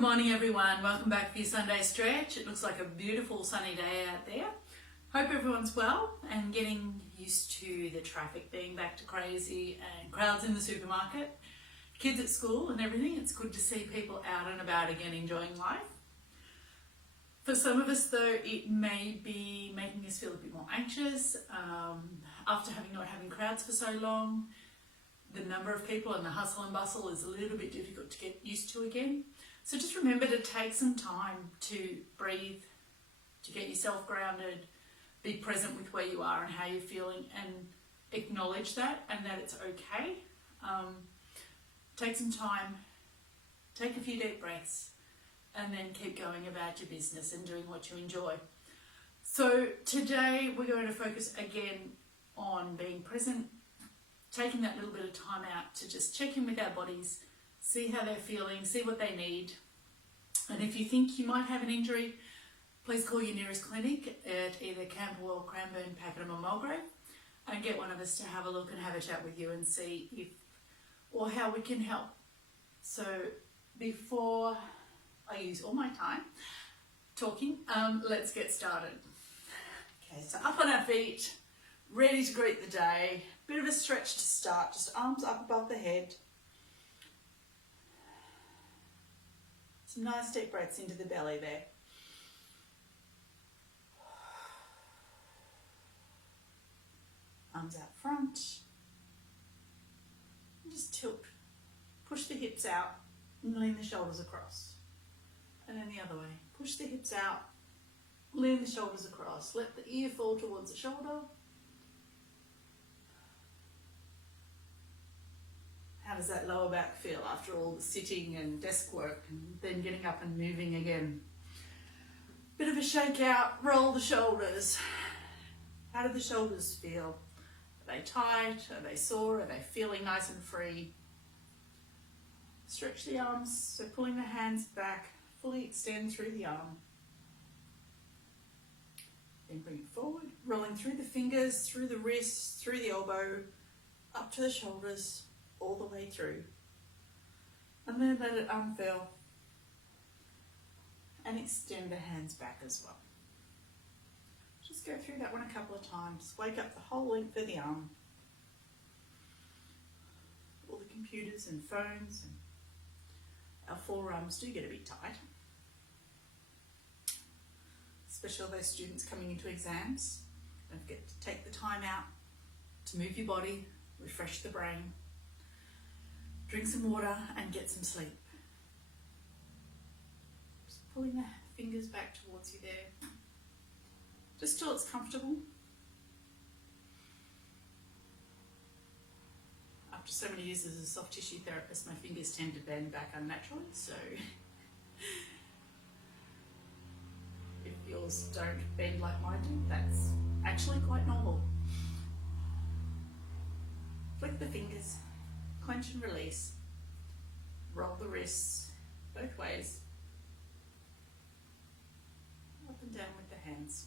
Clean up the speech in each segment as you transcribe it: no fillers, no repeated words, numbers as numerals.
Good morning everyone, welcome back for your Sunday stretch. It looks like a beautiful sunny day out there. Hope everyone's well and getting used to the traffic being back to crazy and crowds in the supermarket, kids at school and everything. It's good to see people out and about again enjoying life. For some of us though, it may be making us feel a bit more anxious after not having crowds for so long. The number of people and the hustle and bustle is a little bit difficult to get used to again. So just remember to take some time to breathe, to get yourself grounded, be present with where you are and how you're feeling, and acknowledge that and that it's okay. Take some time, take a few deep breaths, and then keep going about your business and doing what you enjoy. So today we're going to focus again on being present, taking that little bit of time out to just check in with our bodies, see how they're feeling, see what they need. And if you think you might have an injury, please call your nearest clinic at either Camberwell, Cranbourne, Pakenham or Mulgrave and get one of us to have a look and have a chat with you and see if or how we can help. So before I use all my time talking, let's get started. Okay, so up on our feet, ready to greet the day. Bit of a stretch to start, just arms up above the head. Some nice deep breaths into the belly there. Arms out front. And just tilt. Push the hips out and lean the shoulders across. And then the other way. Push the hips out, lean the shoulders across. Let the ear fall towards the shoulder. How does that lower back feel after all the sitting and desk work and then getting up and moving again? Bit of a shake out, roll the shoulders. How do the shoulders feel? Are they tight? Are they sore? Are they feeling nice and free? Stretch the arms, so pulling the hands back, fully extend through the arm. Then bring it forward, rolling through the fingers, through the wrists, through the elbow, up to the shoulders, all the way through. And then let it unfurl and extend the hands back as well. Just go through that one a couple of times. Wake up the whole length of the arm. All the computers and phones and our forearms do get a bit tight, especially those students coming into exams. Don't forget to take the time out to move your body, refresh the brain. Drink some water and get some sleep. Just pulling the fingers back towards you there. Just till it's comfortable. After so many years as a soft tissue therapist, my fingers tend to bend back unnaturally, so if yours don't bend like mine do, that's actually quite normal. Flick the fingers. Clench and release. Roll the wrists both ways. Up and down with the hands.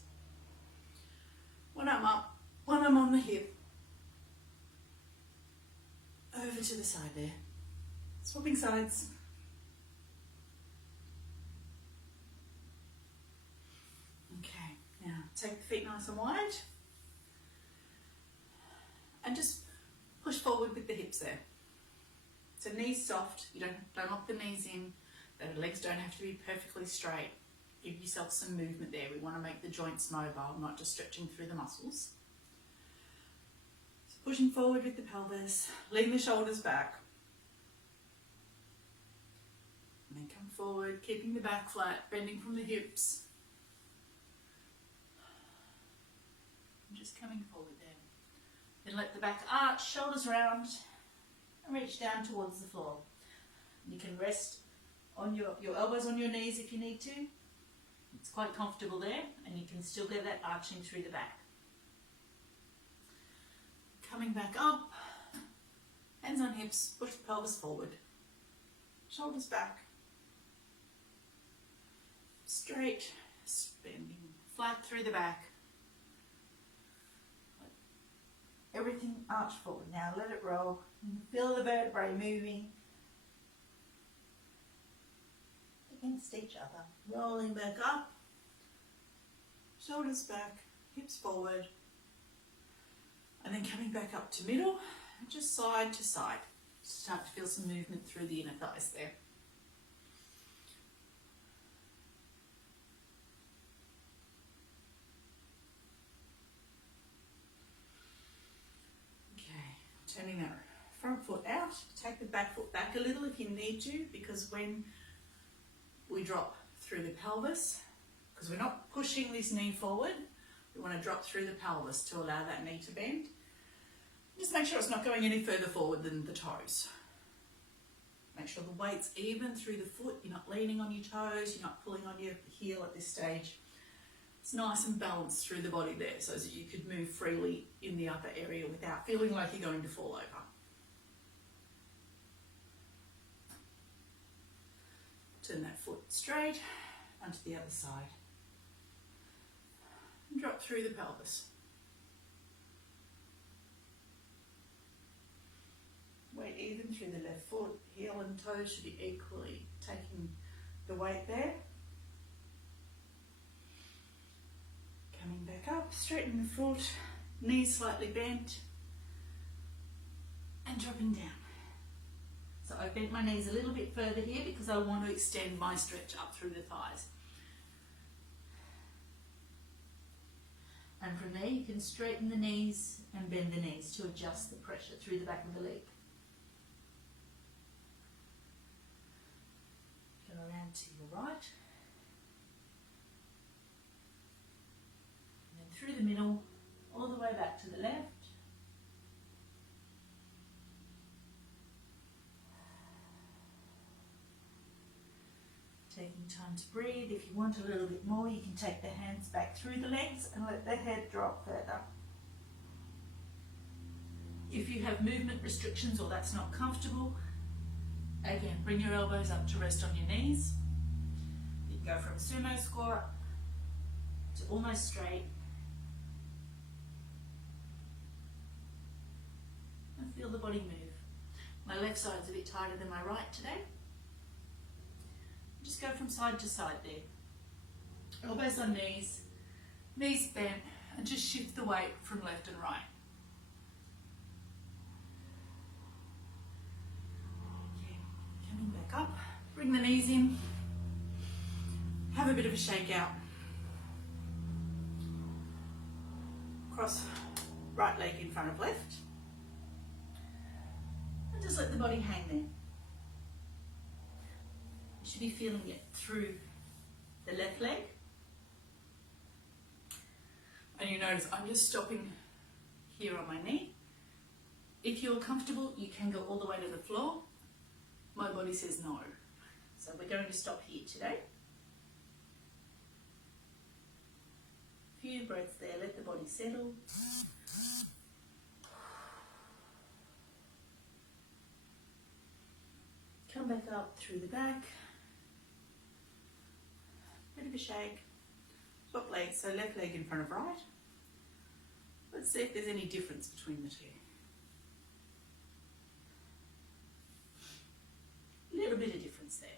One arm up, one arm on the hip. Over to the side there. Swapping sides. Okay, now take the feet nice and wide. And just push forward with the hips there. So knees soft, you don't lock the knees in, the legs don't have to be perfectly straight. Give yourself some movement there. We want to make the joints mobile, not just stretching through the muscles. So pushing forward with the pelvis, lean the shoulders back. And then come forward, keeping the back flat, bending from the hips. And just coming forward there. Then let the back arch, shoulders round, and reach down towards the floor. You can rest on your elbows on your knees if you need to. It's quite comfortable there, and you can still get that arching through the back. Coming back up, hands on hips, push the pelvis forward. Shoulders back. Straight, bending flat through the back. Everything arch forward. Now let it roll. Feel the vertebrae moving. against each other. Rolling back up, shoulders back, hips forward, and then coming back up to middle, just side to side. Start to feel some movement through the inner thighs there. Okay, turning that front foot out, take the back foot back a little if you need to, because when we drop through the pelvis, because we're not pushing this knee forward, we want to drop through the pelvis to allow that knee to bend. Just make sure it's not going any further forward than the toes. Make sure the weight's even through the foot, you're not leaning on your toes, you're not pulling on your heel at this stage. It's nice and balanced through the body there so that you could move freely in the upper area without feeling like you're going to fall over. Turn that foot straight onto the other side. And drop through the pelvis. Weight even through the left foot, heel and toes should be equally taking the weight there. Coming back up, straightening the foot, knees slightly bent, and dropping down. So I bent my knees a little bit further here because I want to extend my stretch up through the thighs. And from there you can straighten the knees and bend the knees to adjust the pressure through the back of the leg. Go around to your right. And then through the middle, all the way back to the left. Taking time to breathe. If you want a little bit more, you can take the hands back through the legs and let the head drop further. If you have movement restrictions or that's not comfortable, again, bring your elbows up to rest on your knees. You can go from sumo squat to almost straight. And feel the body move. My left side's a bit tighter than my right today. Just go from side to side there. Elbows on knees, knees bent, and just shift the weight from left and right. Okay, coming back up, bring the knees in, have a bit of a shake out. Cross right leg in front of left, and just let the body hang there. You should be feeling it through the left leg. And you notice I'm just stopping here on my knee. If you're comfortable, you can go all the way to the floor. My body says no. So we're going to stop here today. A few breaths there, let the body settle. Come back up through the back. Bit of a shake. Swap legs, so left leg in front of right. Let's see if there's any difference between the two. A little bit of difference there.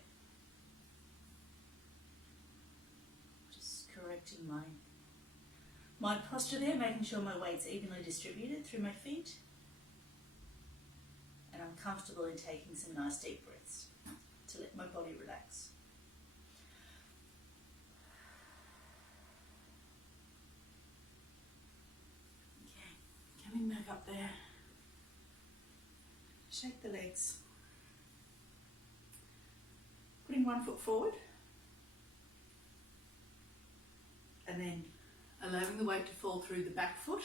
Just correcting my posture there, making sure my weight's evenly distributed through my feet. And I'm comfortable in taking some nice deep breaths to let my body relax. Coming back up there, shake the legs, putting one foot forward and then allowing the weight to fall through the back foot.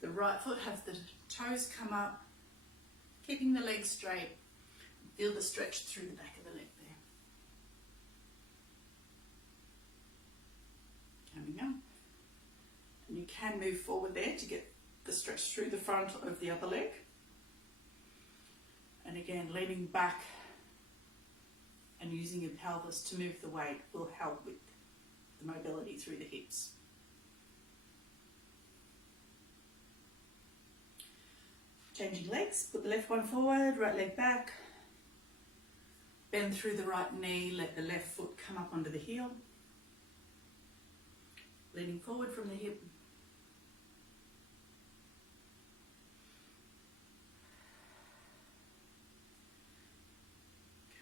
The right foot has the toes come up, keeping the legs straight, feel the stretch through the back of the leg there. Coming up, and you can move forward there to get the stretch through the front of the upper leg. And again, leaning back and using your pelvis to move the weight will help with the mobility through the hips. Changing legs, put the left one forward, right leg back. Bend through the right knee, let the left foot come up onto the heel. Leaning forward from the hip.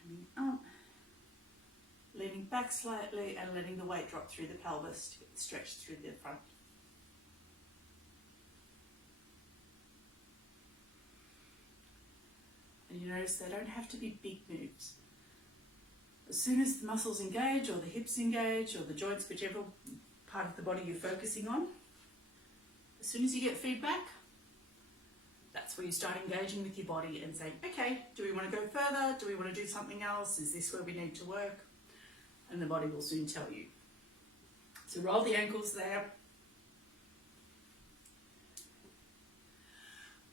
Coming up. Leaning back slightly and letting the weight drop through the pelvis to get the stretch through the front. And you notice they don't have to be big moves. As soon as the muscles engage, or the hips engage, or the joints, whichever part of the body you're focusing on, as soon as you get feedback, that's where you start engaging with your body and saying, okay, do we want to go further? Do we want to do something else? Is this where we need to work? And the body will soon tell you. So roll the ankles there.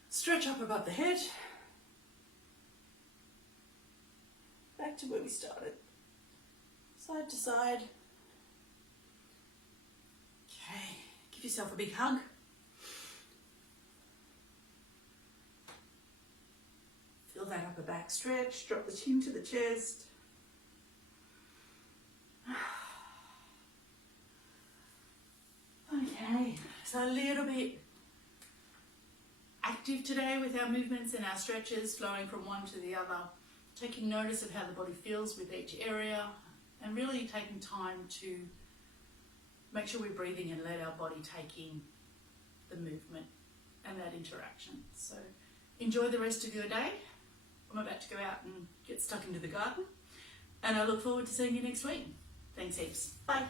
Stretch up above the head. Back to where we started. Side to side. Okay, give yourself a big hug. Feel that upper back stretch. Drop the chin to the chest. Okay, so a little bit active today with our movements and our stretches, flowing from one to the other, taking notice of how the body feels with each area, and really taking time to make sure we're breathing and let our body take in the movement and that interaction. So enjoy the rest of your day. I'm about to go out and get stuck into the garden, and I look forward to seeing you next week. Thanks heaps. Bye.